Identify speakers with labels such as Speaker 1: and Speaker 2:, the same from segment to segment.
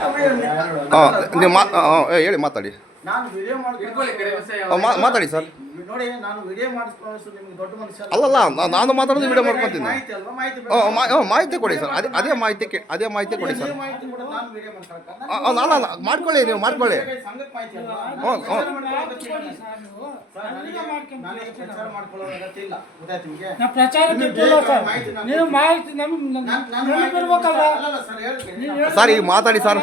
Speaker 1: ಹಾಂ ನೀವು ಮಾ ಹಾಂ ಹೇಳಿ ಮಾತಾಡಿ. ಮಾತಾಡಿ ಸರ್.
Speaker 2: ನೋಡಿ ನಾನು ವಿಡಿಯೋ ಮಾಡಿಸ್ಕೊಳ್ಳೋ ನಿಮ್ಗೆ ದೊಡ್ಡ ಮನುಷ್ಯ ಅಲ್ಲ.
Speaker 1: ಅಲ್ಲಲ್ಲ ನಾನು ಮಾತಾಡೋದು ವಿಡಿಯೋ ಮಾಡ್ಕೊತೀನಿ.
Speaker 2: ಮಾಹಿತಿ ಅಲ್ವಾ? ಮಾಹಿತಿ
Speaker 1: ಮಾ ಮಾಹಿತಿ ಕೊಡಿ ಸರ್. ಅದೇ ಅದೇ ಮಾಹಿತಿ ಕೇ ಅದೇ ಮಾಹಿತಿ ಕೊಡಿ ಸರ್.
Speaker 2: ನೀವು ಮಾಹಿತಿ ನಾನು ವಿಡಿಯೋ
Speaker 1: ಅಲ್ಲ ಮಾಡ್ಕೊಳ್ಳಿ ನೀವು ಮಾಡ್ಕೊಳ್ಳಿ.
Speaker 2: ಸಂಘಕ್ಕೆ ಮಾಹಿತಿ ಅಲ್ವಾ?
Speaker 1: ಹ್ಞೂ, ಹ್ಞೂ.
Speaker 2: ಸರ್, ನನಗೆ- ನನಗೆ ಪ್ರಚಾರ ಮಾಡ್ಕೊಳ್ಳೋ ಅಗತ್ಯ ಇಲ್ಲ ಗೊತ್ತಾಯ್ತು ನಿಮಗೆ?
Speaker 3: ನಾ ಪ್ರಚಾರಕ್ಕೆ
Speaker 2: ನಿಮ್ಗೆ
Speaker 3: ಸರ್.
Speaker 2: ಮಾಹಿತಿ
Speaker 3: ನೀವು ಮಾಹಿತಿ ನಮ್
Speaker 2: ನಾನು- ನಾನು ಮಾಹಿತಿ
Speaker 3: ನೆನಪಿರ್ಬೇಕಲ್ಲ
Speaker 2: ಸರ್, ಹೇಳ್ತೀನಿ.
Speaker 1: ಸರ್ ಈಗ ಮಾತಾಡಿ ಸರ್.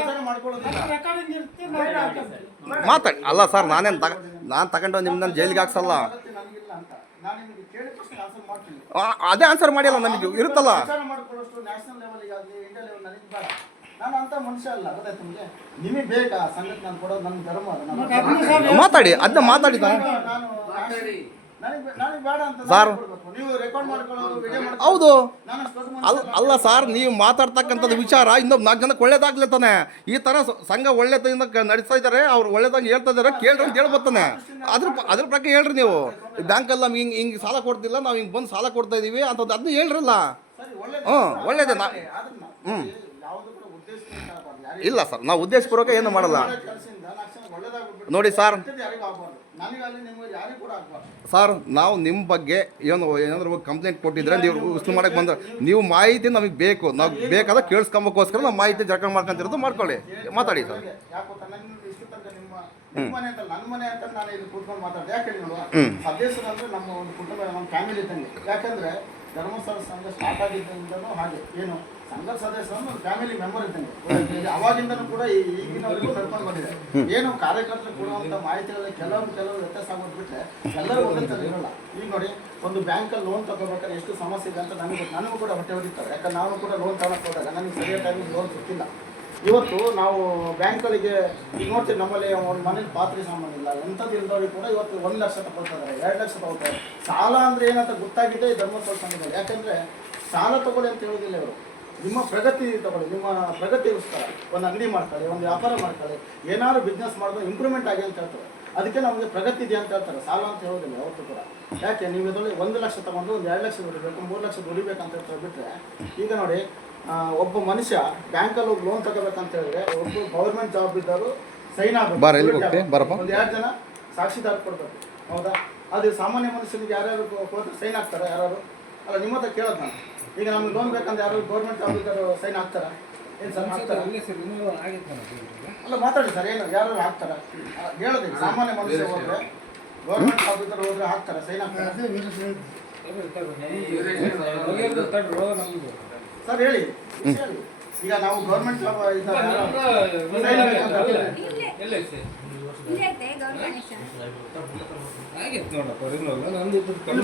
Speaker 1: ಮಾತಾಡಿ. ಅಲ್ಲ ಸರ್ ನಾನೇನು ತಗ ನಾನು ತಗೊಂಡು ನಿಮ್ಮನ್ನ ಜೈಲಿಗೆ ಹಾಕ್ಸಲ್ಲ.
Speaker 2: ಅಗತ್ಯ ನನಗಿಲ್ಲ ಅಂತ. ನಾನು ನಿಮಗೆ ಕೇಳಿದ ಪ್ರಶ್ನೆ answer ಮಾಡ್ತೀನಿ.
Speaker 1: ಅದೇ ಆನ್ಸರ್ ಮಾಡಿಲ್ಲ ನನಗೆ ಇರುತ್ತಲ್ಲ.
Speaker 2: ಪ್ರಚಾರ ಮಾಡ್ಕೊಳ್ಳೋಷ್ಟು ನ್ಯಾಷನಲ್ ಲೆವೆಲ್ ಇಂಡಿಯಾ ಲೆವೆಲ್ ನನಗೆ ಬೇಡ ನಾನು ಅಂತ ಮನುಷ್ಯ ಅಲ್ಲ ನಿಮಗೆ? ನಿಮಗೆ ಬೇಕಾ ಸಂಘಕ್ಕೆ ನಾನು ಕೊಡೋದು ನನ್ನ ಧರ್ಮ ಅದು ನನ್ನ
Speaker 3: ಮತ್ತೆ
Speaker 1: ಮಾತಾಡಿ ಅದನ್ನ ಮಾತಾಡಿ. ಸರ್. ಹೌದು. ಅಲ್ಲ ಅಲ್ಲ ಸರ್ ನೀವು ಮಾತಾಡ್ತಕ್ಕಂಥದ್ದು ವಿಚಾರ ಇನ್ನೊಬ್ಬ ನಾಲ್ಕು ಜನಕ್ಕೆ ಒಳ್ಳೇದಾಗ್ಲಿ ತಾನೆ. ಈ ಥರ ಸಂಘ ಒಳ್ಳೆದಿಂದ ನಡೆಸ್ತಾ ಇದ್ದಾರೆ ಅವ್ರು ಒಳ್ಳೇದಾಗಿ ಹೇಳ್ತಾ ಇದ್ದಾರೆ ಕೇಳ್ರಿ ಅಂತ ಹೇಳ್ಬತ್ತಾನೆ ಅದ್ರ ಅದ್ರ ಪ್ರಕಾರ ಹೇಳ್ರಿ ನೀವು. ಬ್ಯಾಂಕಲ್ಲಿ ನಮ್ಗೆ ಹಿಂಗೆ ಹಿಂಗೆ ಸಾಲ ಕೊಡ್ತಿಲ್ಲ ನಾವು ಹಿಂಗೆ ಬಂದು ಸಾಲ ಕೊಡ್ತಾ ಇದೀವಿ ಅಂತದ್ದು ಅದನ್ನ ಹೇಳ್ರಲ್ಲ. ಹ್ಞೂ ಒಳ್ಳೇದೇ. ನಾ
Speaker 2: ಹ್ಞೂ
Speaker 1: ಇಲ್ಲ ಸರ್ ನಾವು ಉದ್ದೇಶಪೂರ್ವಕ ಏನು ಮಾಡಲ್ಲ. ನೋಡಿ ಸರ್. ಸರ್ ನಾವು ನಿಮ್ಮ ಬಗ್ಗೆ ಏನು ಏನಾದರೂ ಕಂಪ್ಲೇಂಟ್ ಕೊಟ್ಟಿದ್ರೆ ನೀವು ಉಸ್ಲು ಮಾಡಕ್ಕೆ ಬಂದ್ರೆ ನೀವು ಮಾಹಿತಿ ನಮಗೆ ಬೇಕು. ನಾವು ಬೇಕಾದ ಕೇಳಿಸ್ಕೊಂಬಕ್ಕೋಸ್ಕರ ನಾವು ಮಾಹಿತಿ ಜಗಳ ಮಾಡ್ಕೊಂತಿರೋದು ಮಾಡ್ಕೊಳ್ಳಿ. ಮಾತಾಡಿ ಸರ್.
Speaker 2: ಮನೆ ಅಂತ ನನ್ನ ಮನೆ ಅಂತ ನಾನು ಇಲ್ಲಿ ಕೂತ್ಕೊಂಡು ಮಾತಾಡ್ದೆ. ಯಾಕೆ ಹೇಳಿ ನೋಡುವ. ಸದಸ್ಯರು ಅಂದ್ರೆ ನಮ್ಮ ಒಂದು ಕುಟುಂಬ ನಮ್ಮ ಫ್ಯಾಮಿಲಿ ಇದ್ದಂಗೆ ಯಾಕಂದ್ರೆ ಧರ್ಮಸ್ಥಳ ಸಂಘ ಸ್ಟಾರ್ಟ್ ಹಾಗೆ. ಏನು, ಸಂಘ ಸದಸ್ಯರು ಒಂದು ಫ್ಯಾಮಿಲಿ ಮೆಂಬರ್ ಇದ್ದಂಗೆ ಅವಾಗಿಂದನೂ ಕೂಡ ಈಗಿನವರೆಗೂ ನಡ್ಕೊಂಡು ಬಂದಿದೆ ಏನು, ಕಾರ್ಯಕರ್ತರು ಕೊಡುವಂತ ಮಾಹಿತಿಗಳಲ್ಲಿ ಕೆಲವು ಕೆಲವು ವ್ಯತ್ಯಾಸ ಆಗೋದ್ಬಿಟ್ರೆ ಎಲ್ಲರೂ ಒಂದೇ ಇರಲ್ಲ. ಈಗ ನೋಡಿ, ಒಂದು ಬ್ಯಾಂಕಲ್ಲಿ ಲೋನ್ ತಗೋಬೇಕಾದ್ರೆ ಎಷ್ಟು ಸಮಸ್ಯೆ ಇದೆ ಅಂತ ನನಗೆ ನನಗೂ ಕೂಡ ಹೊಟ್ಟೆ ಹೊಡಿತಾರೆ. ಯಾಕಂದ್ರೆ ನಾವು ಕೂಡ ಲೋನ್ ತಗೊಳಕ್ ಹೋದಾಗ ನನಗೆ ಸರಿಯಾದ ಟೈಮಿಗೆ ಲೋನ್ ಸಿಕ್ಕಿಲ್ಲ. ಇವತ್ತು ನಾವು ಬ್ಯಾಂಕ್ಗಳಿಗೆ ಈಗ ನೋಡ್ತೀವಿ ನಮ್ಮಲ್ಲಿ ಒಂದು ಮನೇಲಿ ಪಾತ್ರೆ ಸಾಮಾನು ಇಲ್ಲ. ಎಂಥದ್ದು ಇಲ್ದವ್ರಿಗೆ ಕೂಡ ಇವತ್ತು ಒಂದು ಲಕ್ಷ ತಗೊಳ್ತಾರೆ ಎರಡು ಲಕ್ಷ ತಗೊಳ್ತಾರೆ ಸಾಲ ಅಂದರೆ ಏನಂತ ಗೊತ್ತಾಗಿದೆ ಧರ್ಮಸ್ಥಳ ಸಂಘದಲ್ಲಿ ಯಾಕಂದ್ರೆ ಸಾಲ ತಗೊಳ್ಳಿ ಅಂತ ಹೇಳೋದಿಲ್ಲ ಇವರು. ನಿಮ್ಮ ಪ್ರಗತಿ ತಗೊಳ್ಳಿ. ನಿಮ್ಮ ಪ್ರಗತಿಗೋಸ್ಕರ ಒಂದು ಅಂಗಡಿ ಮಾಡ್ಕೊಳ್ಳಿ, ಒಂದು ವ್ಯಾಪಾರ ಮಾಡ್ಕೊಳ್ಳಿ. ಏನಾದ್ರು ಬಿಸ್ನೆಸ್ ಮಾಡಿದ್ರೆ ಇಂಪ್ರೂವ್ಮೆಂಟ್ ಆಗಿ ಅಂತ ಹೇಳ್ತಾರೆ. ಅದಕ್ಕೆ ನಮಗೆ ಪ್ರಗತಿ ಇದೆ ಅಂತ ಹೇಳ್ತಾರೆ. ಸಾಲ ಅಂತ ಹೇಳೋದಿಲ್ಲ ಯಾವತ್ತೂ ಕೂಡ. ಯಾಕೆ? ನೀವು ಇದರಲ್ಲಿ ಒಂದು ಲಕ್ಷ ತಗೊಂಡು ಒಂದು ಎರಡು ಲಕ್ಷ ದುಡಿಬೇಕು, ಮೂರು ಲಕ್ಷ ದುಡಿಬೇಕು ಅಂತ ಹೇಳ್ತಾರೆ ಬಿಟ್ಟರೆ ಈಗ ನೋಡಿ ಒಬ್ಬ ಮನುಷ್ಯ ಬ್ಯಾಂಕಲ್ಲಿ ಹೋಗಿ ಲೋನ್ ತಗೋಬೇಕಂತ ಹೇಳಿದ್ರೆ ಒಬ್ಬ ಗೌರ್ಮೆಂಟ್ ಜಾಬ್ ಇದ್ದವರು ಸೈನ್
Speaker 1: ಆಗ್ಬೇಕು? ಬಾರಪ್ಪ.
Speaker 2: ಒಂದು ಎರಡು ಜನ ಸಾಕ್ಷಿದಾರ ಕೊಡ್ಬೇಕು. ಹೌದಾ? ಅದು ಸಾಮಾನ್ಯ ಮನುಷ್ಯನಿಗೆ ಯಾರ್ಯಾರು ಹೋದ್ರೆ ಸೈನ್ ಆಗ್ತಾರೆ ಯಾರು ಅಲ್ಲ ನಿಮ್ಮ ಹತ್ರ ಕೇಳೋದು ನಾನು. ಈಗ ನಮ್ಗೆ ಲೋನ್ ಬೇಕಂದ್ರೆ ಯಾರು ಗೌರ್ಮೆಂಟ್ ಜಾಬ್ ಇದ್ದವರು ಸೈನ್ ಆಗ್ತಾರ ಏನು ಸರ್ ಹಾಕ್ತಾರ? ಅಲ್ಲ ಮಾತಾಡಿ ಸರ್ ಏನು ಯಾರು ಹಾಕ್ತಾರ? ಹೇಳೋದು ಸಾಮಾನ್ಯ ಮನುಷ್ಯ ಹೋದ್ರೆ ಗೌರ್ಮೆಂಟ್ ಜಾಬ್ ಇದ್ದವರು ಹೋದ್ರೆ ಹಾಕ್ತಾರೆ? ಸೈನ್ ಹಾಕ್ತಾರೆ? ಸರ್ ಹೇಳಿ. ಈಗ ನಾವು ಗೌರ್ಮೆಂಟ್ ಜಾಬ್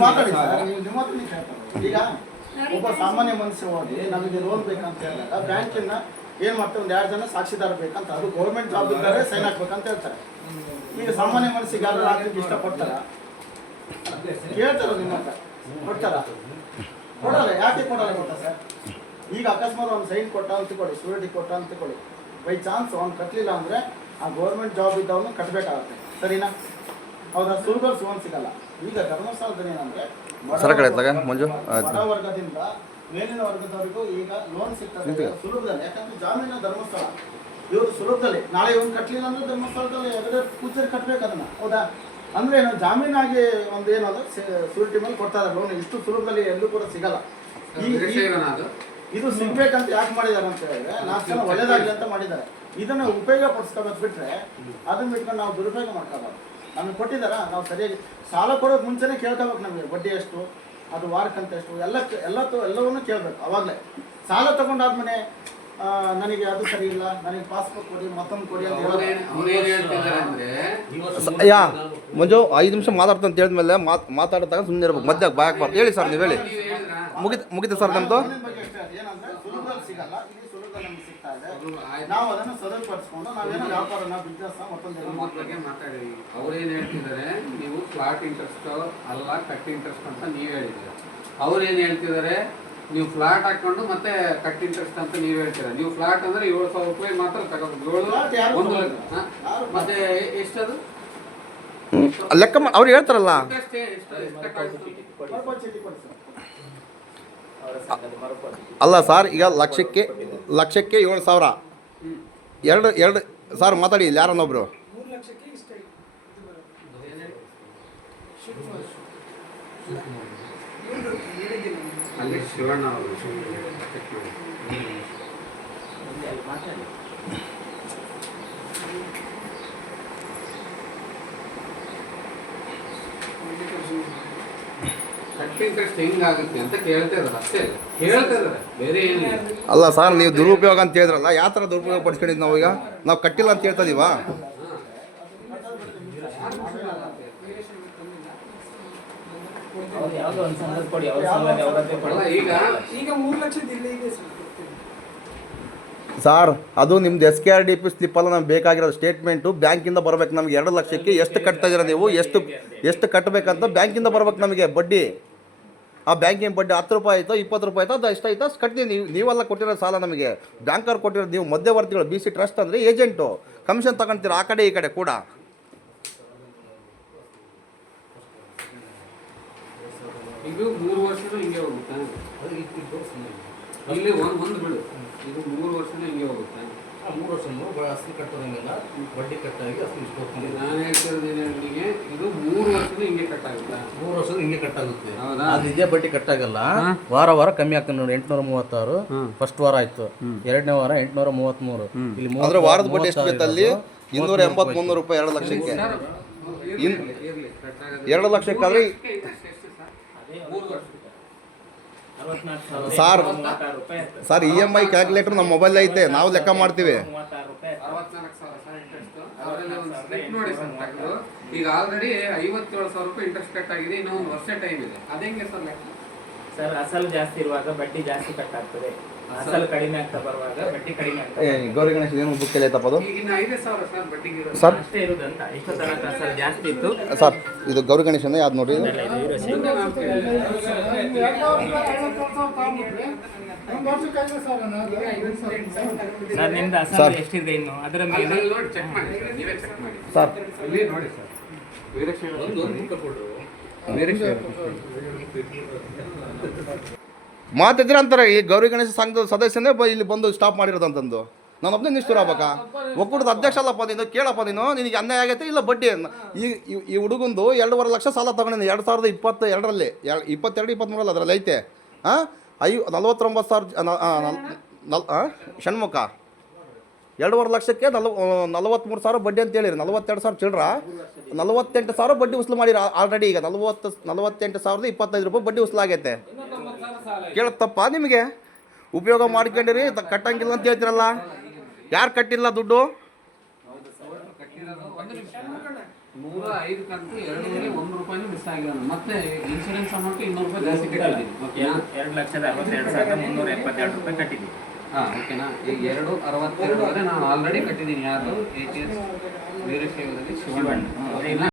Speaker 2: ಮಾತಾಡಿ ನಿಮ್ಮ ಕೇಳ್ತಾರೆ ಈಗ ಒಬ್ಬ ಸಾಮಾನ್ಯ ಮನುಷ್ಯ ಹೋಗಿ ನಮಗೆ ಲೋನ್ ಬೇಕಂತ ಹೇಳಿದಾಗ ಬ್ಯಾಂಕಿನ ಏನ್ ಮಾಡ್ತಾರೆ ಒಂದು ಎರಡು ಜನ ಸಾಕ್ಷಿದಾರ ಬೇಕಂತ ಅದು ಗೌರ್ಮೆಂಟ್ ಜಾಬ್ ಇದ್ದಾರೆ ಸೈನ್ ಹಾಕ್ಬೇಕಂತ ಹೇಳ್ತಾರೆ. ಈಗ ಸಾಮಾನ್ಯ ಮನಸ್ಸಿಗೆ ಯಾರು ಹಾಕ್ಲಿಕ್ಕೆ ಇಷ್ಟಪಡ್ತಾರ? ಕೇಳ್ತಾರ ನಿಮ್ಮ ಹತ್ರ? ಕೊಡ್ತಾರ? ಕೊಡಲ್ಲ ಯಾಕೆ ಕೊಡಲ್ಲ ಗೊತ್ತಾ ಸರ್? ಈಗ ಅಕಸ್ಮಾತ್ ಅವ್ನು ಸೈನ್ ಕೊಟ್ಟ ಅಂತ ತಿಳ್ಕೊಳ್ಳಿ ಸೂರಿಟಿ ಕೊಟ್ಟ ಅಂತ ತಿಳ್ಕೊಳ್ಳಿ ಬೈ ಚಾನ್ಸ್ ಅವ್ನು ಕಟ್ಟಲಿಲ್ಲ ಅಂದ್ರೆ ಆ ಗೌರ್ಮೆಂಟ್ ಜಾಬ್ ಇದ್ದವನು ಕಟ್ಟಬೇಕಾಗತ್ತೆ ಸರಿನಾ? ಹೌದಾ? ಸುಲಭ ಸುವನ್ ಸಿಗಲ್ಲ. ಈಗ ಧರ್ಮಸ್ಥಳದಲ್ಲಿ ಏನಂದ್ರೆ ಬಡ. ವರ್ಗದಿಂದ ಮೇಲಿನ ವರ್ಗದವರಿಗೂ ಈಗ ಲೋನ್ ಸಿಗ್ತದೆ. ಸುಲಭದಲ್ಲಿ ಯಾಕಂದ್ರೆ ಜಾಮೀನು ಧರ್ಮಸ್ಥಳ. ಇವರು ಸುಲಭದಲ್ಲಿ. ನಾಳೆ ಇವ್ನು ಕಟ್ಟಲಿಲ್ಲ ಅಂದ್ರೆ ಧರ್ಮಸ್ಥಳದಲ್ಲಿ ಎದುರು ಕೂಚರ್ ಕಟ್ಟಬೇಕು ಅದನ್ನ. ಹೌದಾ? ಅಂದ್ರೆ ಏನು ಜಾಮೀನಾಗಿ ಒಂದು ಏನದು ಸೂರಿಟಿ ಮೇಲೆ ಕೊಡ್ತಾರೆ ಲೋನ್ ಇಷ್ಟು ಸುಲಭದಲ್ಲಿ ಎಲ್ಲೂ ಕೂಡ ಸಿಗಲ್ಲ. ಇದು ಸಿಗ್ಬೇಕಂತ ಯಾಕೆ ಮಾಡಿದ್ದಾರೆ ಅಂತ ಹೇಳಿದ್ರೆ ನಾಲ್ಕು ಜನ ಒಳ್ಳೇದಾಗಲಿ ಅಂತ ಮಾಡಿದ್ದಾರೆ. ಇದನ್ನ ಉಪಯೋಗ ಪಡಿಸ್ಕೋಬೇಕು ಬಿಟ್ರೆ ಅದನ್ನ ಬಿಟ್ಕೊಂಡು ನಾವು ದುರುಪಯೋಗ ಮಾಡ್ಕೋಬಾರ್ದು ನಮಗೆ ಕೊಟ್ಟಿದ್ದಾರ? ನಾವು ಸರಿಯಾಗಿ ಸಾಲ ಕೊಡೋಕೆ ಮುಂಚೆನೇ ಕೇಳ್ಕೋಬೇಕು ನಮಗೆ ಬಡ್ಡಿ ಎಷ್ಟು ಅದು ವಾರಕ್ಕಂತ ಎಷ್ಟು ಎಲ್ಲ ಎಲ್ಲ ಎಲ್ಲವನ್ನೂ ಕೇಳಬೇಕು ಅವಾಗಲೇ. ಸಾಲ ತಗೊಂಡಾದ್ಮೇಲೆ ನನಗೆ ಅದು ಸರಿ ಇಲ್ಲ ನನಗೆ ಪಾಸ್ಬುಕ್ ಕೊಡಿ ಮತ್ತೊಂದು ಕೊಡಿ ಅಂತ
Speaker 1: ಯಾ ಮಂಜು ಐದು ನಿಮಿಷ ಮಾತಾಡ್ತಂತ ಅಂತ ಹೇಳಿದ್ಮೇಲೆ ಮಾತ್ ಮಾತಾಡಿದಾಗ ಸುಮ್ಮನೆ ಇರ್ಬೇಕು ಮಧ್ಯಾಹ್ನ ಬಾಯಕ್ ಬರ್ತೀವಿ ಹೇಳಿ ಸರ್ ನೀವು ಹೇಳಿ? ಮುಗಿತು ಮುಗಿತು ಸರ್ ನಮ್ಮದು
Speaker 2: ಅದು ಏನಂದ್ರೆ ಸುಲಭದಲ್ಲಿ ಸಿಗಲ್ಲ ಇಲ್ಲಿ ಸುಲಭದಲ್ಲಿ ನಮ್ಗೆ ಸಿಗ್ತಾ ಇದೆ.
Speaker 4: ಅವ್ರು ಆಯ್ತು.
Speaker 2: ನಾವು ಅದನ್ನು ನಾವೇನೋ ವ್ಯಾಪಾರನ ಬಿಸ್ನೆಸ್ ಮತ್ತೊಂದು ಏನೋ
Speaker 4: ಬಗ್ಗೆ ಮಾತಾಡಿ. ಅವ್ರೇನ್ ಹೇಳ್ತಿದ್ದಾರೆ ನೀವು ಫ್ಲಾಟ್ ಇಂಟ್ರೆಸ್ಟ್ ಅಲ್ಲ ಕಟ್ ಇಂಟ್ರೆಸ್ಟ್ ಅಂತ ನೀವ್ ಹೇಳಿದ್ದೀರ. ಅವ್ರೇನ್ ಹೇಳ್ತಿದ್ದಾರೆ ನೀವು ಫ್ಲಾಟ್ ಹಾಕೊಂಡು ಮತ್ತೆ ಕಟ್ ಇಂಟ್ರೆಸ್ಟ್ ಅಂತ ನೀವ್ ಹೇಳ್ತೀರಾ ನೀವು ಫ್ಲಾಟ್ ಅಂದ್ರೆ ಏಳು ಸಾವಿರ ರೂಪಾಯಿ ಮಾತ್ರ ಏಳು ಒಂದು? ಲಕ್ಷ?
Speaker 2: ಯಾರು
Speaker 4: ಮತ್ತೆ ಎಷ್ಟದು?
Speaker 1: ಲೆಕ್ಕ ಅವ್ರು ಹೇಳ್ತಾರಲ್ಲ
Speaker 4: ಇಂಟ್ರೆಸ್ಟ್ ಎಷ್ಟು ಎಷ್ಟು ಕಟ್ಟಾಗುತ್ತೆ?
Speaker 2: ಮರುಪಾವತಿ ಚೀಟಿ ಕೊಡಿ ಸರ್.
Speaker 1: ಅಲ್ಲ ಸರ್ ಈಗ ಲಕ್ಷಕ್ಕೆ ಲಕ್ಷಕ್ಕೆ ಏಳು ಸಾವಿರ. ಎರಡು ಎರಡು ಸರ್ ಮಾತಾಡಿ ಇಲ್ಲಿ ಯಾರನ್ನೊಬ್ರು
Speaker 3: ಮೂರು ಲಕ್ಷಕ್ಕೆ ಇಷ್ಟ ಇದು. ಬರುತ್ತೆ
Speaker 4: ಅಲ್ಲಿ ಶಿವಣ್ಣ ಅವರು ಇಂಟ್ರೆಸ್ಟ್ ಹೆಂಗಾಗುತ್ತೆ ಅಂತ ಕೇಳ್ತಾ ಇದಾರೆ ಅಷ್ಟೇ. ಕೇಳ್ತಾ ಇದಾರೆ ಬೇರೆ ಏನಿಲ್ಲ.
Speaker 1: ಅಲ್ಲ ಸರ್ ನೀವು ದುರುಪಯೋಗ ಅಂತ ಹೇಳಿದ್ರಲ್ಲ ಯಾವ ಥರ ದುರುಪಯೋಗ ಪಡಿಸ್ಕೊಂಡಿದ್ದು ನಾವು ಈಗ ನಾವು ಕಟ್ಟಿಲ್ಲ ಅಂತ ಹೇಳ್ತಾ ಇದೀವಾ.
Speaker 4: ಅಲ್ಲ ಈಗ
Speaker 3: ಈಗ ಮೂರು ಲಕ್ಷದ ಇಲ್ಲ ಇದೆ ಸರ್
Speaker 1: ಸರ್ ಅದು ನಿಮ್ದು S K R D P ಸ್ಲಿಪ್ಪಲ್ಲ ನಮ್ಗೆ ಬೇಕಾಗಿರೋದು ಸ್ಟೇಟ್ಮೆಂಟು ಬ್ಯಾಂಕಿಂದ ಬರ್ಬೇಕು ನಮಗೆ ಎರಡು ಲಕ್ಷಕ್ಕೆ ಎಷ್ಟು ಕಟ್ತಾ ಇದ್ದೀರಾ ನೀವು? ಎಷ್ಟು ಎಷ್ಟು ಕಟ್ಟಬೇಕಂತ ಬ್ಯಾಂಕಿಂದ ಬರ್ಬೇಕು ನಮಗೆ ಬಡ್ಡಿ. ಆ ಬ್ಯಾಂಕಿನ ಬಡ್ಡಿ ಹತ್ತು ರೂಪಾಯಿ ಆಯಿತು ಇಪ್ಪತ್ತು ರೂಪಾಯಿ ಆಯಿತು ಅದು ಎಷ್ಟಾಯ್ತು ಅಷ್ಟು ಕಟ್ತೀವಿ ನೀವು ನೀವೆಲ್ಲ ಕೊಟ್ಟಿರೋ ಸಾಲ ನಮಗೆ ಬ್ಯಾಂಕರ್ ಕೊಟ್ಟಿರೋ ನೀವು ಮಧ್ಯವರ್ತಿಗಳು ಬಿ ಸಿ ಟ್ರಸ್ಟ್ ಅಂದರೆ ಏಜೆಂಟು ಕಮಿಷನ್ ತಗೊಂತೀರ ಆ ಕಡೆ ಈ ಕಡೆ ಕೂಡ?
Speaker 4: ಇದು ಮೂರು ವರ್ಷದ ಹಿಂಗೆ ಹೋಗುತ್ತೆ. ಇಲ್ಲಿ ಒಂದು ಬಿಡು. ಇದು ಮೂರು ವರ್ಷದ ಹಿಂಗೆ ಹೋಗುತ್ತಾ.
Speaker 5: ವರ್ಷ ಅಸಲು ಕಟ್ಟೋದಂಗೆಲ್ಲ ಬಡ್ಡಿ ಕಟ್ಟಾಗಿ ಅಸಲು ಇಸ್ಕೊಡ್ತೀನಿ
Speaker 4: ನಾನು ಹೇಳ್ತಿರೋದು ಏನಿಗೆ ಇದು ಮೂರು ವರ್ಷದ ಹಿಂಗೆ ಕಟ್ಟಾಗುತ್ತೆ?
Speaker 5: ಮೂರು ವರ್ಷದ ಹಿಂಗೆ ಕಟ್ಟಾಗುತ್ತೆ.
Speaker 4: ಹೌದಾ?
Speaker 5: ಅದು ಇದೇ ಬಡ್ಡಿ ಕಟ್ಟಾಗಲ್ಲ. ವಾರ ವಾರ ಕಮ್ಮಿ ಆಗ್ತದೆ ನೋಡಿ ಎಂಟುನೂರ ಮೂವತ್ತಾರು ಫಸ್ಟ್ ವಾರ ಆಯ್ತು. ಎರಡನೇ ವಾರ ಎಂಟ್ನೂರ ಮೂವತ್ತ್ಮೂರು ಇಲ್ಲಿ ಮೂವತ್ತು-
Speaker 1: ವಾರದ ಬಡ್ಡಿ ಎಷ್ಟು
Speaker 5: ಇರೋದು.
Speaker 1: ಇನ್ನೂರ ಎಂಬತ್ತು ಮುನ್ನೂರು ರೂಪಾಯಿ ಎರಡು ಲಕ್ಷಕ್ಕೆ. ಎರಡು ಲಕ್ಷಕ್ಕಾದ್ರೆ
Speaker 4: sir.
Speaker 1: Sir E M I calculator ನಮ್ಮ ಮೊಬೈಲ್ ಐತೆ. ನಾವು ಲೆಕ್ಕ ಮಾಡ್ತೀವಿ.
Speaker 4: ಸಾವಿರ ಸರ್ ಇಂಟ್ರೆಸ್ಟ್ ಅದರಲ್ಲಿ ಒಂದು ಸ್ಲಿಪ್ ನೋಡಿ ಸರ್ ತೆಗ್ದು. ಈಗ ಆಲ್ರೆಡಿ ಐವತ್ತೇಳು ಸಾವಿರ ರೂಪಾಯಿ ಇಂಟ್ರೆಸ್ಟ್ ಕಟ್ ಆಗಿದೆ ಇನ್ನೂ ಒಂದು ವರ್ಷ ಟೈಮ್ ಇದೆ. ಅದೇಂಗೆ ಸರ್ ಲೆಕ್ಕ?
Speaker 5: ಸರ್ ಅಸಲ್ ಜಾಸ್ತಿ ಇರುವಾಗ ಬಡ್ಡಿ ಜಾಸ್ತಿ ಕಡಿಮೆ ಆಗ್ತದೆ
Speaker 1: ಗೌರಿ ಗಣೇಶ ಏನು ಬುಕ್ ಎಲ್ಲ
Speaker 4: ತಪ್ಪದು? Sir
Speaker 1: sir. ಇದು ಗೌರಿ ಗಣೇಶನ ಯಾವ್ದು ನೋಡಿ?
Speaker 5: ಸರ್. ಎಷ್ಟಿದೆ ಇನ್ನು? ಅದರ ಮೇಲೆ?
Speaker 4: ನೋಡಿ ಚೆಕ್ ಮಾಡಿ ಸರ್ ನೋಡಿ ಸರ್.
Speaker 1: ಮಾತಿದ್ರೆ ಅಂತಾರೆ, ಈ ಗೌರಿ ಗಣೇಶ ಸಂಘದ ಸದಸ್ಯನೇ ಇಲ್ಲಿ ಬಂದು ಸ್ಟಾಪ್ ಮಾಡಿರೋದಂತಂದು ನಾನು ಒಬ್ಬನೇ ನಿಷ್ಠುರ ಆಗ್ಬೇಕಾ? ಒಕ್ಕೂಟದ ಅಧ್ಯಕ್ಷ ಅಲ್ಲಪ್ಪ ನೀನು, ಕೇಳಪ್ಪ ನೀನು, ನಿನಗೆ ಅನ್ಯಾಯ ಆಗೈತೆ ಇಲ್ಲ ಬಡ್ಡಿ? ಈ ಈ- ಹುಡುಗಂದು ಎರಡೂವರೆ ಲಕ್ಷ ಸಾಲ ತಗೊಂಡಿದ್ದೀನಿ, ಎರಡು ಸಾವಿರದ ಇಪ್ಪತ್ತು ಎರಡರಲ್ಲಿ ಎರಡು ಇಪ್ಪತ್ತೆರಡು ಇಪ್ಪತ್ತ್ಮೂರಲ್ಲಿ ಅದರಲ್ಲಿ ಐತೆ. ಹಾಂ ಐ ನಲ್ವತ್ತೊಂಬತ್ತು ಸಾವಿರ ನಲ್? ಷಣ್ಮುಖ. ಎರಡೂವರೆ ಲಕ್ಷಕ್ಕೆ ನಲ್ವ ನಲವತ್ತ್ಮೂರು ಸಾವಿರ ಬಡ್ಡಿ ಅಂತ ಹೇಳಿರಿ. ನಲವತ್ತೆರಡು ಸಾವಿರ ಚಿಲ್ಲರ ನಲವತ್ತೆಂಟು ಸಾವಿರ ಬಡ್ಡಿ ವಸೂಲು ಮಾಡಿರಿ ಆಲ್ರೆಡಿ ಈಗ. ನಲವತ್ತು ನಲವತ್ತೆಂಟು ಸಾವಿರದ ಇಪ್ಪತ್ತೈದು ರೂಪಾಯಿ ಬಡ್ಡಿ ವಸೂಲಾಗೈತೆ ಕೇಳುತ್ತಪ್ಪ ನಿಮಗೆ? ಉಪಯೋಗ ಮಾಡ್ಕೊಂಡಿರಿ ಕಟ್ಟಂಗಿಲ್ಲ ಅಂತ ಹೇಳ್ತಿರಲ್ಲ? ಯಾರು ಕಟ್ಟಿಲ್ಲ ದುಡ್ಡು?
Speaker 4: ಕಟ್ಟಿರೋದು ಒಂದು ನಿಮಿಷ ನೂರ ಐದು ಕಂತು ಎರಡೂವರೆ ಒಂದು ರೂಪಾಯಿನೂ ಮಿಸ್ ಆಗಿಲ್ಲ. ಮತ್ತೆ ಇನ್ಶೂರೆನ್ಸ್ ಅಮೌಂಟ್ ಇನ್ನೂರು ರೂಪಾಯಿ ಜಾಸ್ತಿ ಕಟ್ಟಿದ್ದೀನಿ ಓಕೆನಾ
Speaker 5: ಎರಡು ಲಕ್ಷದ ಅರವತ್ತೆರಡು ಸಾವಿರದ ಮುನ್ನೂರ ಎಪ್ಪತ್ತೆರಡು ರೂಪಾಯಿ ಕಟ್ಟಿದ್ದೀವಿ
Speaker 4: ಹಾಂ ಓಕೆನಾ ಈಗ ಎರಡು ಅರವತ್ತೆರಡು ಅಂದರೆ ನಾನು ಆಲ್ರೆಡಿ ಕಟ್ಟಿದ್ದೀನಿ ಯಾರು ಎ ಟಿ ಎಸ್ ವೀರಶೈವದಲ್ಲಿ ಶಿವಣ್ಣ.